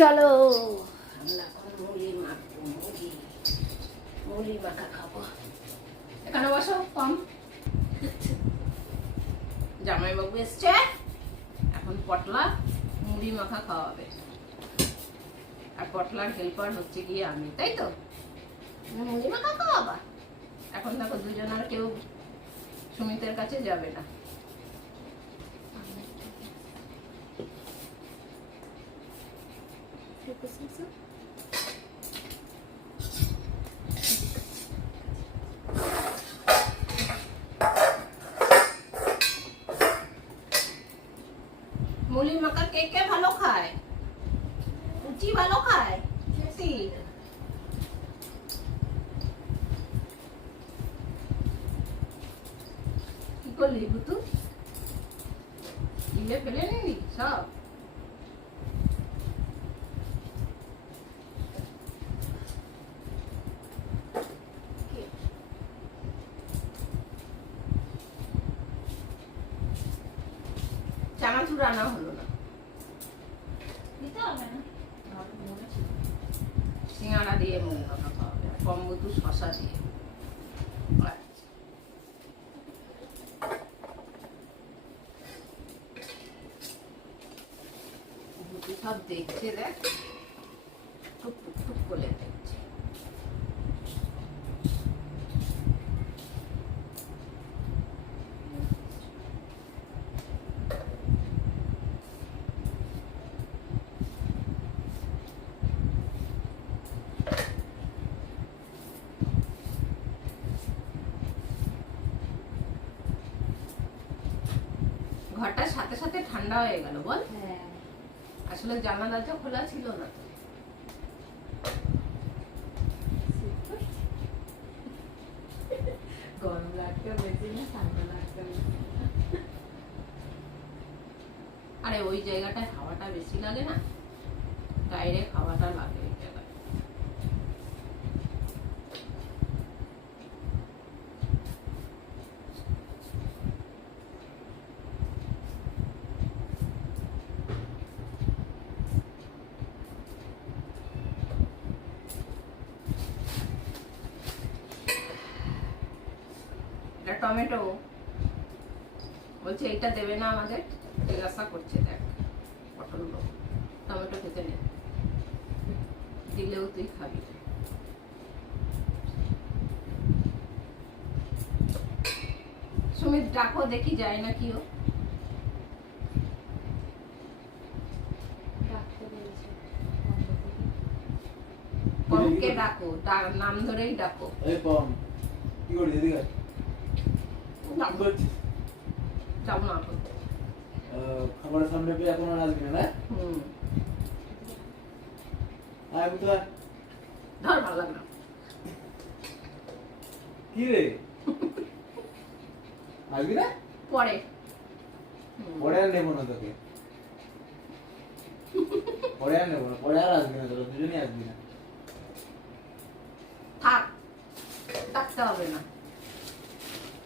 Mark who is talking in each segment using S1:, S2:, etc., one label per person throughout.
S1: চলো। আমরা এখন মুড়ি মাখবো মুড়ি মুড়ি মাখা খাব এখানে বসো কম। জামাইবাবু এসছে। এখন পটলা মুড়ি মাখা খাওয়াবে। আর পটলার হেল্পার হচ্ছে গিয়ে আমি তাই তো? মুড়ি মাখা খাওয়াবা? এখন দেখো দুজন আর কেউ সুমিতের কাছে যাবে না। মুলি মাখা কে কে ভালো খায়? রুচি ভালো খায়? রুচি? কি করলি, বুতু? গিলে ফেলে নিলি, সব? আনা হলো না সিঙ্গাড়া দিয়ে রান্না খাওয়া হবে কম্বুতু শশা দিয়ে। সব দেখছে দেখ টুক টুক টুক করে দেখছে ঘরটা সাথে সাথে ঠান্ডা হয়ে গেল বল। আসলে জানালাটা খোলা ছিল না।
S2: গরম লাগতে বেশি না ঠান্ডা লাগতে
S1: আরে ওই জায়গাটায় হাওয়াটা বেশি লাগে না? ডাইরেক্ট হাওয়াটা লাগে ওই জায়গায় এটা টমেটো বলছে এটা দেবে না আমাদের। জিজ্ঞাসা করছে দেখ পটল টমেটো খেতে নেই দিলেও তুই খাবি। সুমিত ডাকো দেখি যায় না কি ও পমকে ডাকো নাম ধরেই ডাকো।
S3: এই পম কি করিস এদিকে
S1: না।
S3: খাবারের সামনে পেয়ে এখন আর আসবি না
S1: হুম।
S3: আয় বুঝতে
S1: ধর ভালো লাগে না।
S3: কি রে? আসবি না?
S1: পরে।
S3: পরে আর নেব না তোকে। পরে আর নেব না পরে আর আসবি না তোরা দুজনেই আসবি না।
S1: থাক ডাকতে হবে না।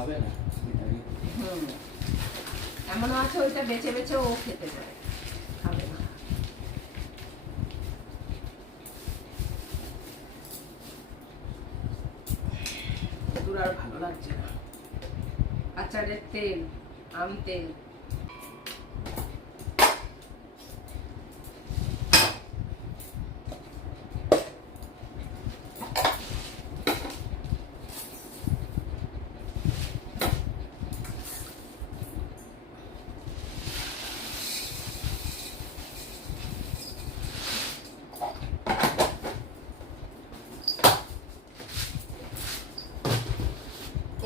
S1: খাবে না। আছে ওইটা বেছে বেছে ও খেতে পারে। আর ভালো লাগছে না। আচারের তেল, আম তেল।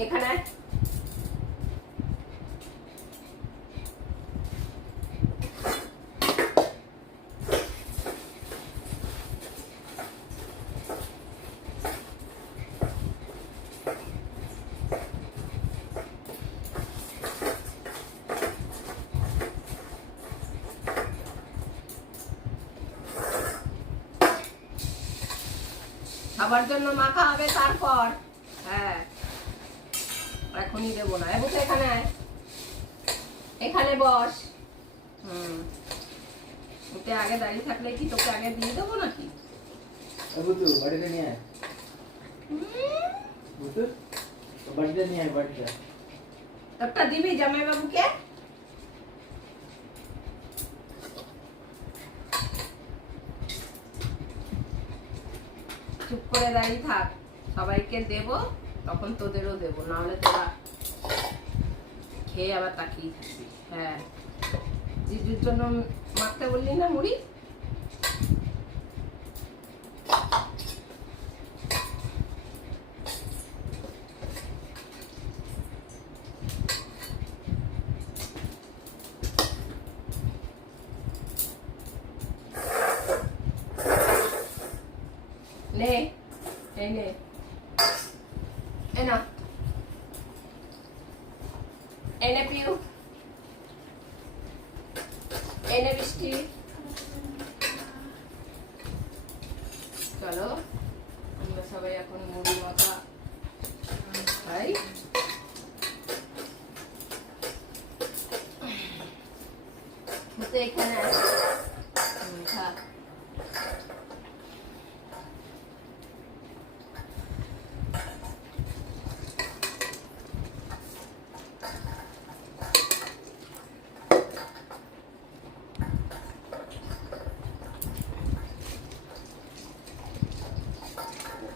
S1: এখানে। খাবার জন্য মাখা হবে তারপর। এখনই দেবো না। এবো তো এখানে। এখানে বস। হুম। আগে দাঁড়িয়ে থাকলে কি তোকে আগে দিয়ে দেবো নাকি?
S3: বাড়িতে নিয়ে আয়। বুতু বাড়িতে নিয়ে আয় বাড়িটা।
S1: একটা দিবি জামাই বাবুকে চুপ করে দাঁড়িয়ে থাক। সবাইকে দেব। তখন তোদেরও দেবো, নাহলে তোরা খেয়ে আবার তাকিয়ে থাকবি। হ্যাঁ। জিজুর জন্য মাখতে বললি না মুড়ি? নে এই নে এ না এনে পিউ এনে বৃষ্টি চলো আমরা সবাই এখন মুড়ি মাখা খাই। এখানে আয়। হুম, খা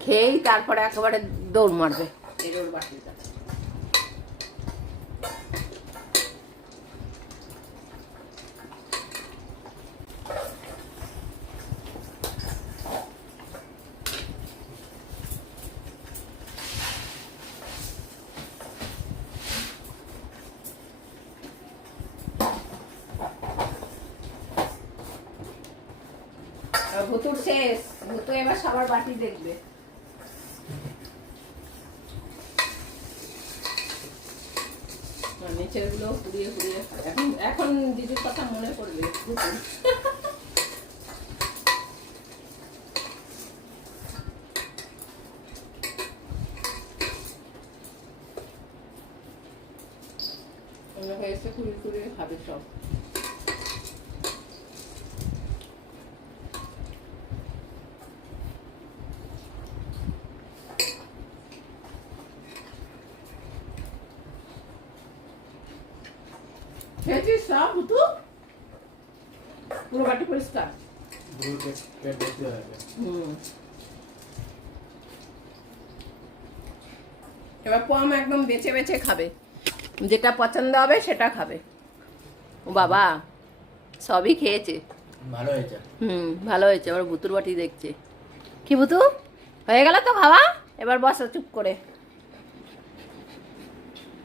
S1: খেয়েই তারপরে একেবারে দৌড় মারবে। ভুতুর শেষ। ভুতু এবার সবার বাটি দেখবে। আর কুড়িয়ে খায়। এখন এখন দিদির কথা মনে পড়বে হয়েছে কুড়িয়ে কুড়িয়ে খাবে সব খেয়েছিস ভুতু পুরো বাটি পরিষ্কার। এবার পম একদম বেছে বেছে খাবে। যেটা পছন্দ হবে সেটা খাবে। ও বাবা সবই খেয়েছে।
S3: ভালো হয়েছে।
S1: হুম ভালো হয়েছে। এবার বুতুর বাটি দেখছে। কি বুতু? হয়ে গেল তো খাওয়া এবার বসো চুপ করে।